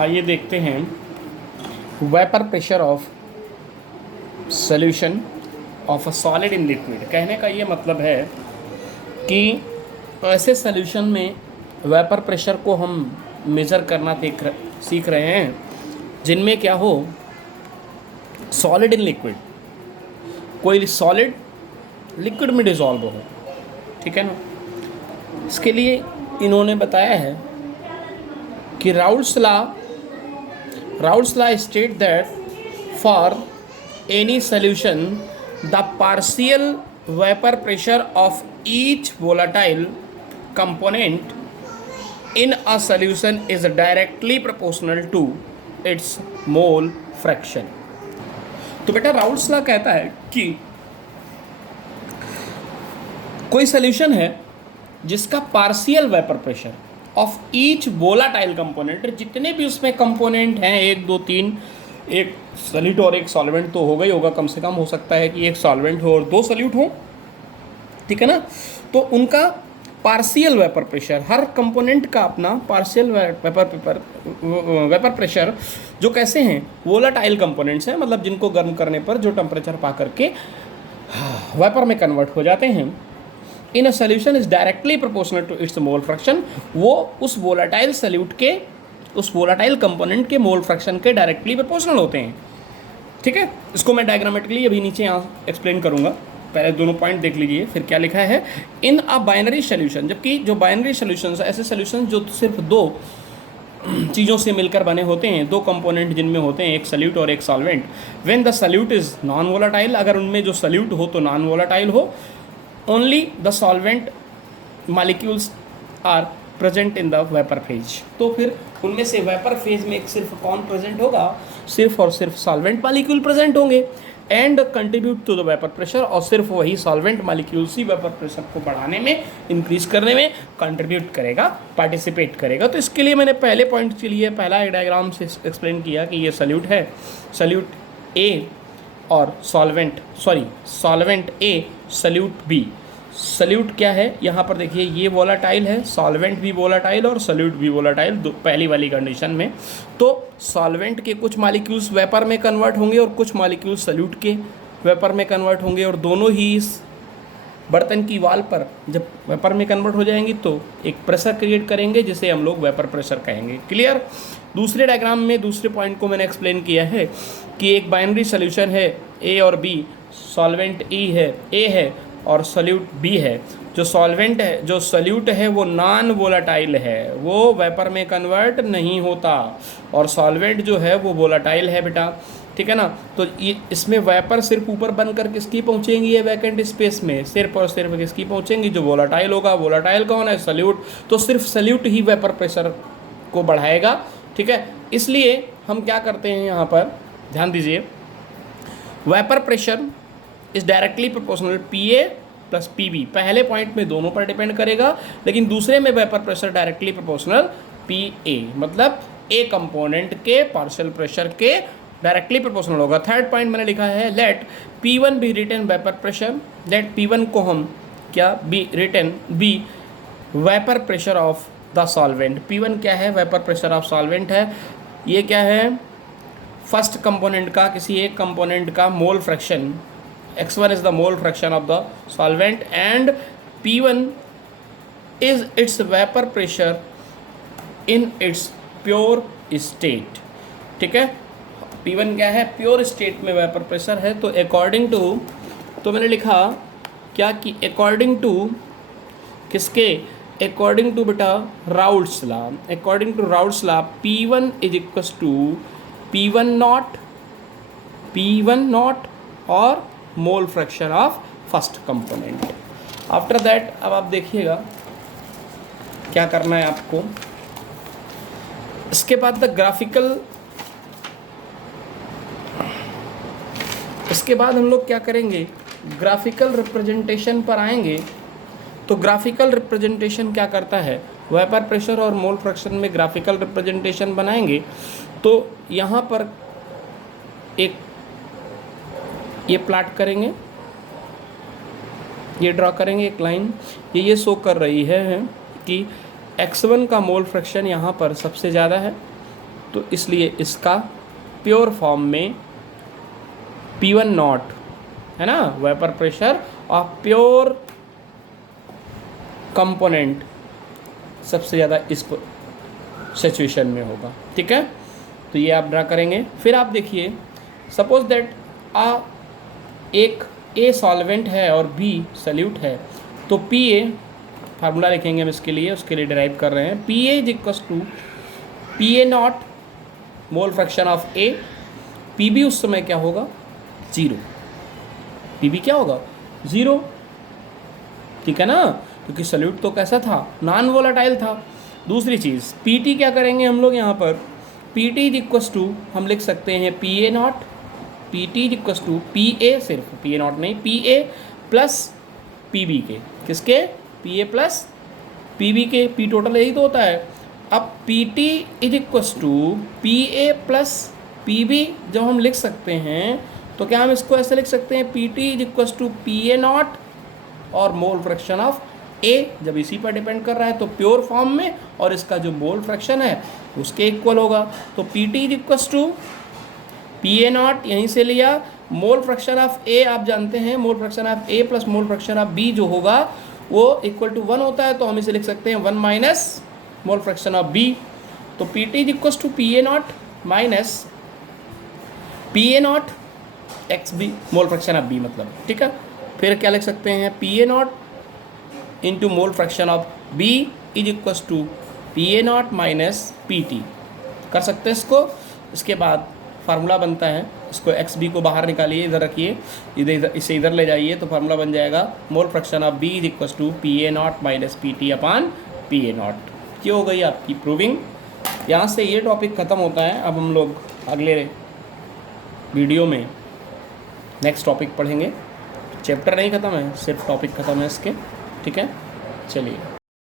आइए देखते हैं vapour pressure of solution of a solid in liquid. कहने का ये मतलब है कि ऐसे सॉल्यूशन में वेपर प्रेशर को हम मेज़र करना सीख रहे हैं जिनमें क्या हो, सॉलिड इन लिक्विड, कोई सॉलिड लिक्विड में डिज़ोल्व हो, ठीक है ना। इसके लिए इन्होंने बताया है कि Raoult's law state that for any solution the partial vapour pressure of each volatile component in a solution is directly proportional to its mole fraction. तो बेटा राउल्ट्स लॉ कहता है कि कोई सॉल्यूशन है जिसका partial vapour pressure of each volatile component, जितने भी उसमें कंपोनेंट हैं, 1 2 3, एक सॉलिड और एक सॉल्वेंट तो होगा ही होगा, कम से कम हो सकता है कि एक सॉल्वेंट हो और 2 सॉल्यूट हो, ठीक है ना। तो उनका पार्शियल वेपर प्रेशर, हर कंपोनेंट का अपना पार्शियल वेपर प्रेशर जो कैसे हैं, वोलाटाइल कंपोनेंट्स हैं, मतलब जिनको गर्म करने पर जो टेम्परेचर पा करके वेपर में कन्वर्ट हो जाते हैं, in a solution is directly proportional to its mole fraction. वो उस वोलाटाइल सॉल्यूट के, उस वोलाटाइल कंपोनेंट के मोल फ्रैक्शन के डायरेक्टली प्रोपोर्शनल होते हैं, ठीक है। इसको मैं डायग्रामेटिकली अभी नीचे यहाँ एक्सप्लेन करूँगा, पहले दोनों पॉइंट देख लीजिए फिर क्या लिखा है। इन अ बाइनरी सोल्यूशन, जबकि जो बाइनरी सोल्यूशन, ऐसे सोल्यूशन जो सिर्फ 2 चीज़ों से मिलकर बने होते हैं, 2 कंपोनेंट जिनमें होते हैं, एक सॉल्यूट और एक solvent. When the solute is non volatile, अगर उनमें जो सॉल्यूट हो तो नॉन वोलाटाइल हो, only the solvent molecules are present in the vapour phase. तो फिर उनमें से वेपर फेज में एक सिर्फ कौन प्रेजेंट होगा, सिर्फ और सिर्फ सॉल्वेंट मालिक्यूल प्रेजेंट होंगे and contribute to the vapour pressure, और सिर्फ वही सॉल्वेंट मालिक्यूल्स ही वेपर प्रेशर को बढ़ाने में, इंक्रीज करने में कंट्रीब्यूट करेगा, पार्टिसिपेट करेगा। तो इसके लिए मैंने पहले पॉइंट के लिए पहला एक डायग्राम से एक्सप्लेन किया कि ये सॉल्यूट है, सॉल्यूट ए और सॉल्वेंट ए, सॉल्यूट बी। सॉल्यूट क्या है, यहाँ पर देखिए ये वोलाटाइल है, सॉल्वेंट भी वोलाटाइल और सॉल्यूट भी वोलाटाइल, पहली वाली कंडीशन में। तो सॉल्वेंट के कुछ मॉलिक्यूल्स वेपर में कन्वर्ट होंगे और कुछ मॉलिक्यूल्स सॉल्यूट के वेपर में कन्वर्ट होंगे, और दोनों ही इस बर्तन की वाल पर जब वेपर में कन्वर्ट हो जाएंगी तो एक प्रेशर क्रिएट करेंगे जिसे हम लोग वेपर प्रेशर कहेंगे। क्लियर। दूसरे डायग्राम में दूसरे पॉइंट को मैंने एक्सप्लेन किया है कि एक बाइनरी सोल्यूशन है ए और बी, सॉल्वेंट ए है और सॉल्यूट बी है। जो सॉल्वेंट है, जो सॉल्यूट है वो नॉन वोलाटाइल है, वो वेपर में कन्वर्ट नहीं होता, और सॉल्वेंट जो है वो वोलाटाइल है बेटा, ठीक है ना। तो ये इसमें वेपर सिर्फ ऊपर बनकर किसकी पहुंचेंगी, ये वैकेंट स्पेस में सिर्फ और सिर्फ किसकी पहुंचेंगी, जो वोलाटाइल होगा। वोलाटाइल कौन है, सॉल्यूट। तो सिर्फ सॉल्यूट ही वेपर प्रेशर को बढ़ाएगा, ठीक है। इसलिए हम क्या करते हैं यहाँ पर, ध्यान दीजिए, vapour pressure is directly proportional PA plus PB। पहले पॉइंट में दोनों पर डिपेंड करेगा, लेकिन दूसरे में vapour pressure directly proportional PA, मतलब ए कंपोनेंट के पार्शियल प्रेशर के डायरेक्टली प्रोपोर्शनल होगा। थर्ड पॉइंट मैंने लिखा है, let P1 be written vapour pressure, let P1 को हम क्या be written be vapour pressure of the solvent. P1 क्या है, वेपर प्रेशर ऑफ सॉल्वेंट है। ये क्या है, फर्स्ट कंपोनेंट का, किसी एक कंपोनेंट का mole fraction, x1 is the mole fraction of the solvent and P1 is its vapor pressure in its pure state, ठीक है। P1 क्या है, प्योर स्टेट में वेपर प्रेशर है। तो अकॉर्डिंग टू, तो मैंने लिखा क्या कि अकॉर्डिंग टू किसके, अकॉर्डिंग टू बेटा Raoult's law, according to Raoult's law P1 is equal to P1 not और mole fraction of first component. After that अब आप देखिएगा क्या करना है आपको। इसके बाद इसके बाद हम लोग क्या करेंगे, ग्राफिकल रिप्रेजेंटेशन पर आएंगे। तो ग्राफिकल रिप्रेजेंटेशन क्या करता है, वेपर प्रेशर और मोल फ्रैक्शन में ग्राफिकल रिप्रेजेंटेशन बनाएंगे। तो यहाँ पर एक ये प्लाट करेंगे, ये ड्रा करेंगे एक लाइन, ये शो कर रही है कि x1 का मोल फ्रैक्शन यहाँ पर सबसे ज़्यादा है, तो इसलिए इसका प्योर फॉर्म में P1 नॉट है ना, vapour pressure of pure component सबसे ज़्यादा इस सिचुएशन में होगा। ठीक है, तो ये आप ड्रा करेंगे। फिर आप देखिए, सपोज दैट एक A सॉल्वेंट है और B सल्यूट है, तो PA फार्मूला लिखेंगे हम इसके लिए, उसके लिए डिराइव कर रहे हैं। PA is equals to PA not mole fraction of A, PB उस समय क्या होगा, 0। PB क्या होगा, 0। ठीक है ना, क्योंकि सल्यूट तो कैसा था, नॉन वोलाटाइल था। दूसरी चीज़ PT क्या करेंगे हम लोग यहाँ पर, PT इज इक्वस टू हम लिख सकते हैं PA not, PT is equals to PA, सिर्फ PA नॉट नहीं, PA प्लस PB के, किसके, PA प्लस PB के, P टोटल यही तो होता है। अब PT is equals to PA plus PB जब हम लिख सकते हैं, तो क्या हम इसको ऐसे लिख सकते हैं, PT is equals to PA not और मोल फ्रैक्शन ऑफ A, जब इसी पर डिपेंड कर रहा है तो प्योर फॉर्म में, और इसका जो मोल फ्रैक्शन है उसके इक्वल होगा। तो PT is equals to PA not यहीं से लिया, मोल फ्रैक्शन ऑफ A आप जानते हैं, मोल fraction of A plus mole fraction of B जो होगा वो इक्वल टू 1 होता है, तो हम इसे लिख सकते हैं 1 minus mole fraction of B। तो PT is equals to PA not minus PA not XB, mole fraction of B मतलब। ठीक है, फिर क्या लिख सकते हैं, PA not into mole fraction of B is equals to PA not minus PT, कर सकते हैं इसको। इसके बाद फार्मूला बनता है, इसको XB को बाहर निकालिए, इधर रखिए, इधर इसे इधर ले जाइए, तो फार्मूला बन जाएगा mole fraction of B is equals to PA not minus PT upon PA not. ये हो गई आपकी प्रूविंग। यहाँ से ये टॉपिक ख़त्म होता है। अब हम लोग अगले वीडियो में नेक्स्ट टॉपिक पढ़ेंगे। चैप्टर नहीं ख़त्म है, सिर्फ टॉपिक ख़त्म है इसके। ठीक है, चलिए।